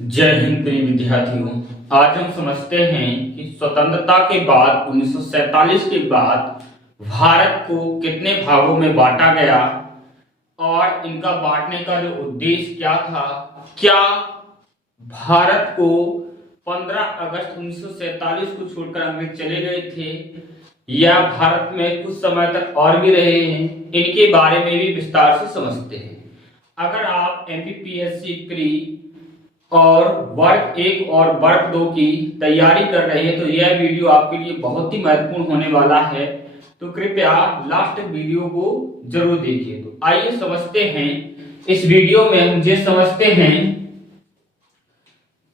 जय हिंद प्रिय विद्यार्थियों। आज हम समझते हैं कि स्वतंत्रता के बाद 1947 के बाद भारत को कितने भागों में बांटा गया और इनका बांटने का जो उद्देश्य क्या था। क्या भारत को 15 अगस्त 1947 को छोड़कर अंग्रेज चले गए थे या भारत में कुछ समय तक और भी रहे हैं, इनके बारे में भी विस्तार से समझते हैं। अगर आप एमपीपीएससी प्री और वर्ग 1 और वर्ग 2 की तैयारी कर रहे हैं तो यह वीडियो आपके लिए बहुत ही महत्वपूर्ण होने वाला है, तो कृपया लास्ट वीडियो को जरूर देखिए। तो आइए समझते हैं। इस वीडियो में हम ये समझते हैं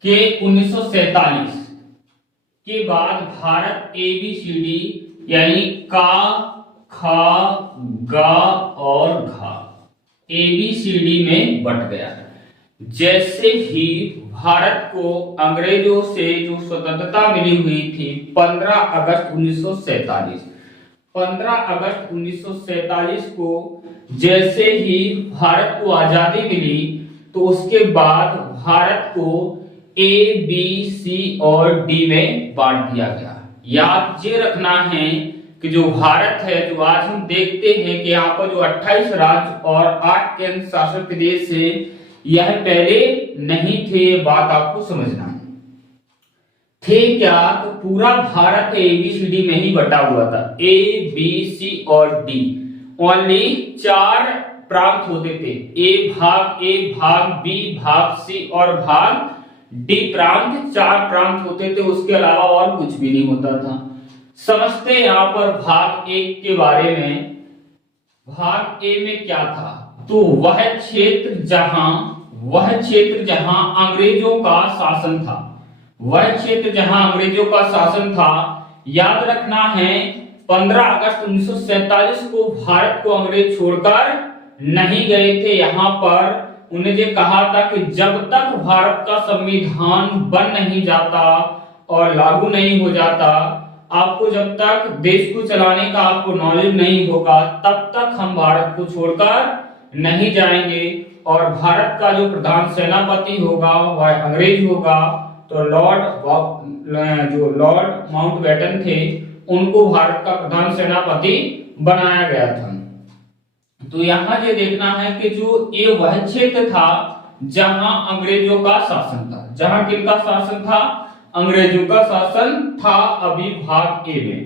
कि 1947 के बाद भारत ABCD यानी का, खा, गा और घा ABCD में बंट गया। जैसे ही भारत को अंग्रेजों से जो स्वतंत्रता मिली हुई थी 15 अगस्त 1947, 15 अगस्त 1947 को जैसे ही भारत को आजादी मिली तो उसके बाद भारत को A, B, C और D में बांट दिया गया। याद ये रखना है कि जो भारत है, जो आज हम देखते हैं कि यहाँ पर जो 28 राज्य और 8 केंद्र शासित प्रदेश है, यह पहले नहीं थे। ये बात आपको समझना है। थे क्या? तो पूरा भारत ABCD में ही बटा हुआ था। A, B, C और D ओनली 4 प्रांत होते थे। A भाग, B भाग, C और भाग D प्रांत, 4 प्रांत होते थे। उसके अलावा और कुछ भी नहीं होता था। समझते हैं यहाँ पर भाग 1 के बारे में। भाग A में क्या था? तो वह क्षेत्र जहां अंग्रेजों का शासन था, वह क्षेत्र जहां अंग्रेजों का शासन था। याद रखना है 15 अगस्त 1947 को भारत को अंग्रेज छोड़कर नहीं गए थे। यहाँ पर उन्हें ये कहा था कि जब तक भारत का संविधान बन नहीं जाता और लागू नहीं हो जाता, आपको जब तक देश को चलाने का आपको नॉलेज नहीं होगा, तब तक हम भारत को छोड़कर नहीं जाएंगे। और भारत का जो प्रधान सेनापति होगा वह अंग्रेज होगा। तो लॉर्ड माउंटबेटन थे, उनको भारत का प्रधान सेनापति बनाया गया था। तो यहाँ ये देखना है कि जो ये वह क्षेत्र था जहां अंग्रेजों का शासन था। जहां किनका शासन था? अंग्रेजों का शासन था। अभी भाग ए में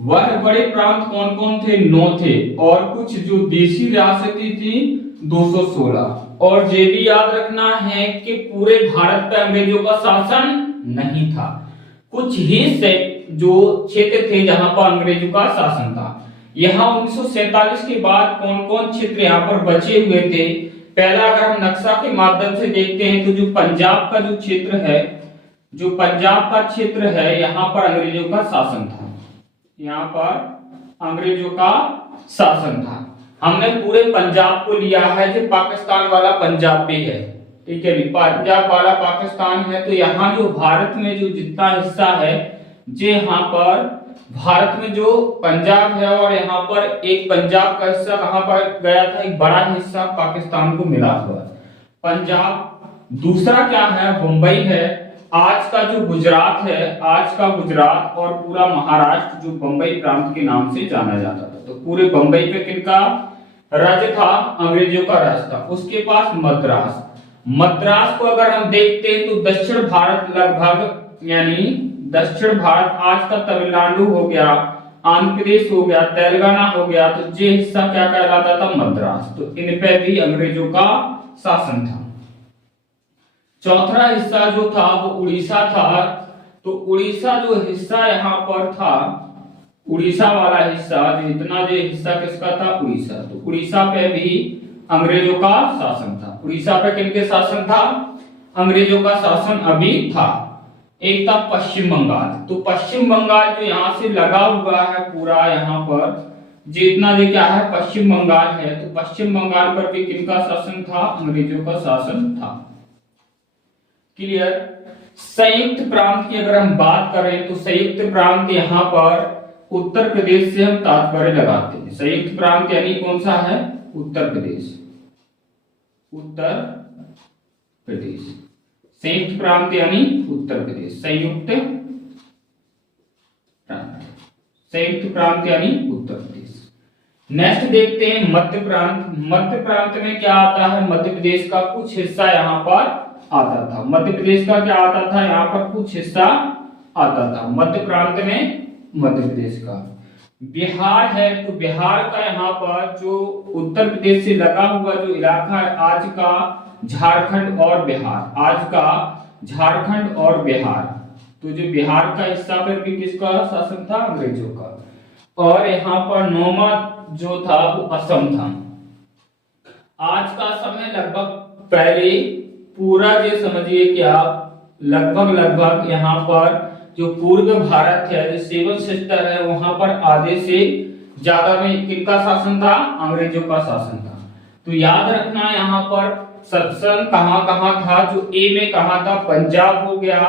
वह बड़े प्रांत कौन कौन थे? 9 थे। और कुछ जो देशी रियासतें थी 216। और ये भी याद रखना है कि पूरे भारत पर अंग्रेजों का शासन नहीं था। कुछ ही से जो क्षेत्र थे जहां पर अंग्रेजों का शासन था। यहाँ 1947 के बाद कौन कौन क्षेत्र यहाँ पर बचे हुए थे? पहला अगर हम नक्शा के माध्यम से देखते हैं तो जो पंजाब का जो क्षेत्र है, जो पंजाब का क्षेत्र है, यहाँ पर अंग्रेजों का शासन था। यहाँ पर अंग्रेजों का शासन था। हमने पूरे पंजाब को लिया है, जो पाकिस्तान वाला पंजाब भी है। ठीक है, पंजाब वाला पाकिस्तान है। तो यहाँ जो भारत में जो जितना हिस्सा है, जो यहाँ पर भारत में जो पंजाब है और यहाँ पर एक पंजाब का हिस्सा कहाँ पर गया था? एक बड़ा हिस्सा पाकिस्तान को मिला हुआ पंजाब। दूसरा क्या है? मुंबई है। आज का जो गुजरात है, आज का गुजरात और पूरा महाराष्ट्र जो बंबई प्रांत के नाम से जाना जाता था। तो पूरे बंबई पे किनका राज्य था? अंग्रेजों का राज्य था। उसके पास मद्रास। मद्रास को अगर हम देखते हैं तो दक्षिण भारत लगभग, यानी दक्षिण भारत आज का तमिलनाडु हो गया, आंध्र प्रदेश हो गया, तेलंगाना हो गया, तो ये हिस्सा क्या कहलाता था? मद्रास। तो इन पे भी अंग्रेजों का शासन था। चौथा हिस्सा जो था वो उड़ीसा था। तो उड़ीसा जो हिस्सा यहाँ पर था, उड़ीसा वाला हिस्सा, जितना जो हिस्सा किसका था? उड़ीसा। तो उड़ीसा पे भी अंग्रेजों का शासन था। उड़ीसा पे किनके शासन था? अंग्रेजों का शासन अभी था। एक था पश्चिम बंगाल। तो पश्चिम बंगाल जो यहाँ से लगा हुआ है पूरा, यहाँ पर जितना जो क्या है पश्चिम बंगाल है, तो पश्चिम बंगाल पर भी किनका शासन था? अंग्रेजों का शासन था। क्लियर? संयुक्त प्रांत की अगर हम बात करें तो संयुक्त प्रांत यहाँ पर उत्तर प्रदेश से हम तात्पर्य लगाते हैं। संयुक्त प्रांत यानी कौन सा है? उत्तर प्रदेश। उत्तर प्रदेश संयुक्त प्रांत यानी उत्तर प्रदेश, संयुक्त प्रांत यानी उत्तर प्रदेश। नेक्स्ट देखते हैं मध्य प्रांत। मध्य प्रांत में क्या आता है, मध्य प्रदेश का कुछ हिस्सा यहाँ पर आता था। मध्य प्रदेश का क्या आता था, यहाँ पर कुछ हिस्सा आता था मध्य प्रांत में मध्य प्रदेश का। बिहार है तो बिहार का यहाँ पर जो उत्तर प्रदेश से लगा हुआ जो इलाका है, आज का झारखंड और बिहार, आज का झारखंड और बिहार, तो जो बिहार का हिस्सा पर भी किसका शासन था, अंग्रेजों का। और यहाँ पर नौमा जो था वो असम था। आज का समय लगभग पहले पूरा जो समझिए कि आप लगभग यहाँ पर जो पूर्व भारत है, जो सेवन सिस्टर है, वहां पर आधे से ज्यादा में किनका शासन था, अंग्रेजों का शासन था। तो याद रखना यहाँ पर शासन कहाँ कहाँ था, जो ए में कहा था, पंजाब हो गया,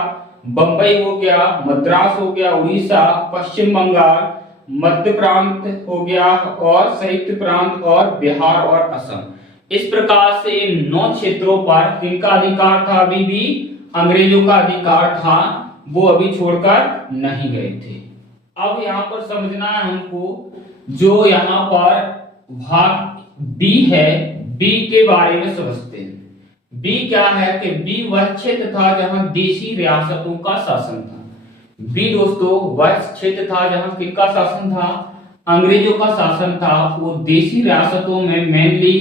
बंबई हो गया, मद्रास हो गया, उड़ीसा, पश्चिम बंगाल, मध्य प्रांत हो गया और संयुक्त प्रांत और बिहार और असम। इस प्रकार से इन 9 क्षेत्रों पर किनका अधिकार था, अभी भी अंग्रेजों का अधिकार था, वो अभी छोड़कर नहीं गए थे। अब यहाँ पर समझना है हमको, जो यहाँ पर भाग बी है, बी के बारे में समझते हैं। बी क्या है कि बी वह क्षेत्र था जहां देशी रियासतों का शासन था। बी दोस्तों वह क्षेत्र था जहां किसका शासन था, अंग्रेजों का शासन था। वो देशी रियासतों में मेनली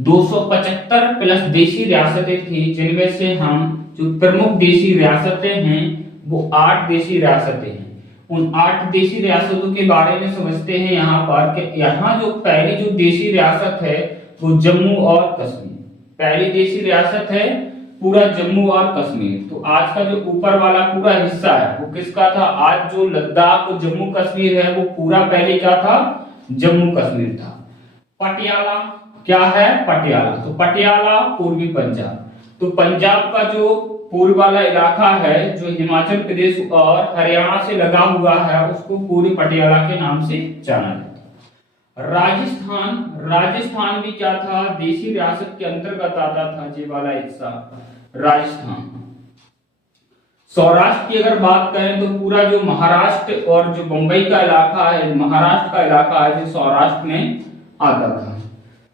275 प्लस देशी रियासतें थी, जिनमें से हम जो प्रमुख देशी रियासतें हैं वो 8 देशी रियासतें हैं। उन 8 देशी रियासतों के बारे में समझते हैं यहाँ पर कि यहाँ जो पहली जो देशी रियासत है वो जम्मू और कश्मीर, पहली देशी रियासत है पूरा जम्मू और कश्मीर। तो आज का जो ऊपर वाला पूरा हिस्सा है वो किसका था, आज जो लद्दाख और जम्मू कश्मीर है वो पूरा पहले क्या था, जम्मू कश्मीर था। पटियाला क्या है, पटियाला, तो पटियाला पूर्वी पंजाब। तो पंजाब का जो पूर्व वाला इलाका है जो हिमाचल प्रदेश और हरियाणा से लगा हुआ है, उसको पूर्वी पटियाला के नाम से जाना जाता है। राजस्थान, राजस्थान भी क्या था, देशी रियासत के अंतर्गत आता था, ये वाला हिस्सा राजस्थान। सौराष्ट्र की अगर बात करें तो पूरा जो महाराष्ट्र और जो मुंबई का इलाका है, महाराष्ट्र का इलाका है, जो सौराष्ट्र में आता था।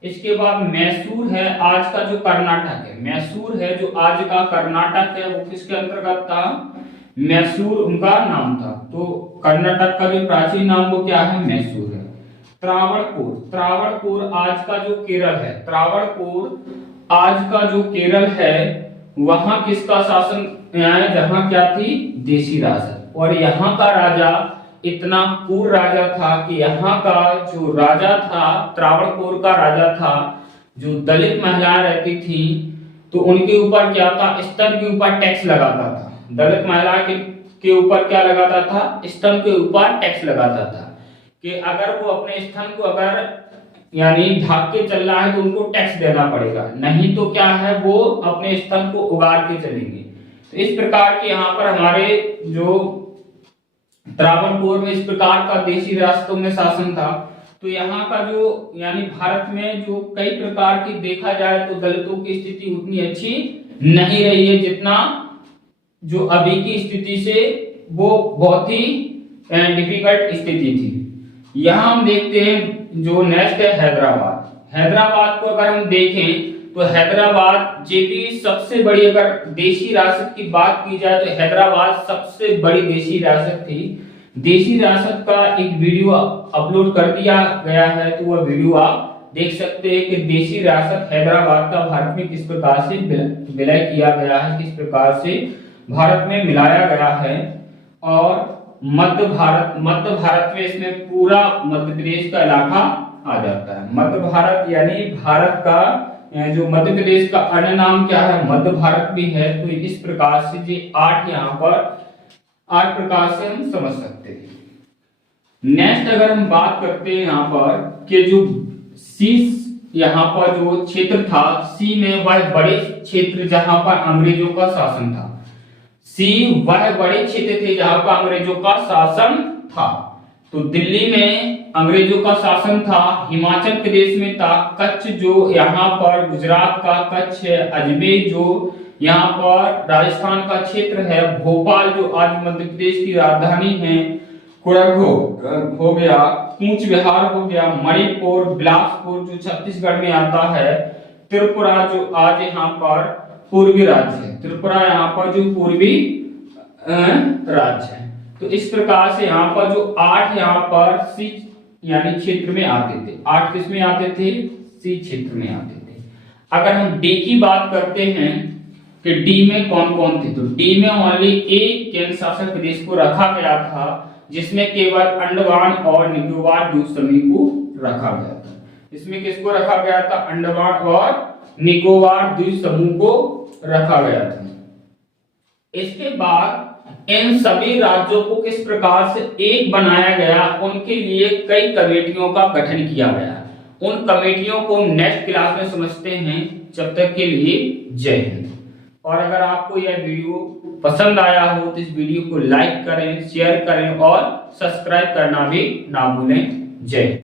इसके बाद मैसूर है, आज का जो कर्नाटक है, मैसूर है जो आज का कर्नाटक है, वो किसके अंतर्गत था, मैसूर उनका नाम था। तो कर्नाटक का जो प्राचीन नाम वो क्या है, मैसूर है। त्रावणकोर, त्रावणकोर आज का जो केरल है, त्रावणकोर आज का जो केरल है, वहां किसका शासन है, जहां क्या थी, देशी राजत। और यहाँ का राजा इतना क्रूर राजा था कि यहाँ का जो राजा था, त्रावणकोर का राजा था, जो दलित महिलाएं रहती थी तो उनके ऊपर क्या था, स्तन के ऊपर टैक्स लगाता था। दलित महिलाएं के ऊपर क्या लगाता था, स्तन के ऊपर टैक्स लगाता था कि अगर वो अपने स्तन को अगर यानी ढाक के चल रहा है तो उनको टैक्स देना पड़ेगा, नहीं तो क्या है वो अपने स्तन को उगाड़ के चलेंगे। तो इस प्रकार के यहाँ पर हमारे जो त्रावणकोर में इस प्रकार का देशी रियासतों में शासन था। तो यहाँ का जो यानी भारत में जो कई प्रकार की देखा जाए तो दलितों की स्थिति उतनी अच्छी नहीं रही है, जितना जो अभी की स्थिति से वो बहुत ही डिफिकल्ट स्थिति थी। यहाँ हम देखते हैं जो नेक्स्ट है हैदराबाद। हैदराबाद को अगर हम देखें तो हैदराबाद जे भी सबसे बड़ी, अगर देशी रियासत की बात की जाए तो हैदराबाद सबसे बड़ी देशी रियासत थी। देशी रियासत का एक वीडियो अपलोड कर दिया गया है, तो वह वीडियो आप देख सकते हैं कि देशी रियासत हैदराबाद का भारत में किस प्रकार से विलय किया गया है, किस प्रकार से भारत में मिलाया गया है। और मध्य भारत में इसमें पूरा मध्य प्रदेश का इलाका आ जाता है। मध्य भारत यानी भारत का जो मध्य प्रदेश का अन्य नाम क्या है, मध्य भारत भी है। तो इस प्रकार से ये 8 यहाँ पर 8 प्रकार से हम समझ सकते हैं। नेक्स्ट अगर हम बात करते हैं यहाँ पर कि जो सी यहाँ पर जो क्षेत्र था, सी में वह बड़े क्षेत्र जहां पर अंग्रेजों का शासन था। सी वह बड़े क्षेत्र थे जहां पर अंग्रेजों का शासन था। तो दिल्ली में अंग्रेजों का शासन था, हिमाचल प्रदेश में था, कच्छ जो यहाँ पर गुजरात का कच्छ है, अजमेर जो यहाँ पर राजस्थान का क्षेत्र है भोपाल, जो आज मध्य प्रदेश की राजधानी है, कुर्ग हो गया, कूच बिहार हो गया, मणिपुर, बिलासपुर जो छत्तीसगढ़ में आता है, त्रिपुरा जो आज यहाँ पर पूर्वी राज्य है, त्रिपुरा यहाँ पर जो पूर्वी राज्य है। तो इस प्रकार से यहाँ पर जो 8 यहाँ पर सी यानी क्षेत्र में आते थे, 8 किस में आते थे, सी क्षेत्र में आते थे। अगर हम डी की बात करते हैं कि डी में कौन कौन थे, तो डी में ओनली एक केंद्र शासित प्रदेश को रखा गया था, जिसमें केवल अंडमान और निकोबार द्वीप समूह को रखा गया था। इसमें किसको रखा गया था, अंडमान और निकोबार द्वीप समूह को रखा गया था। इसके बाद इन सभी राज्यों को किस प्रकार से एक बनाया गया, उनके लिए कई कमेटियों का गठन किया गया। उन कमेटियों को नेक्स्ट क्लास में समझते हैं। जब तक के लिए जय हिंद। और अगर आपको यह वीडियो पसंद आया हो तो इस वीडियो को लाइक करें, शेयर करें और सब्सक्राइब करना भी ना भूलें। जय हिंद।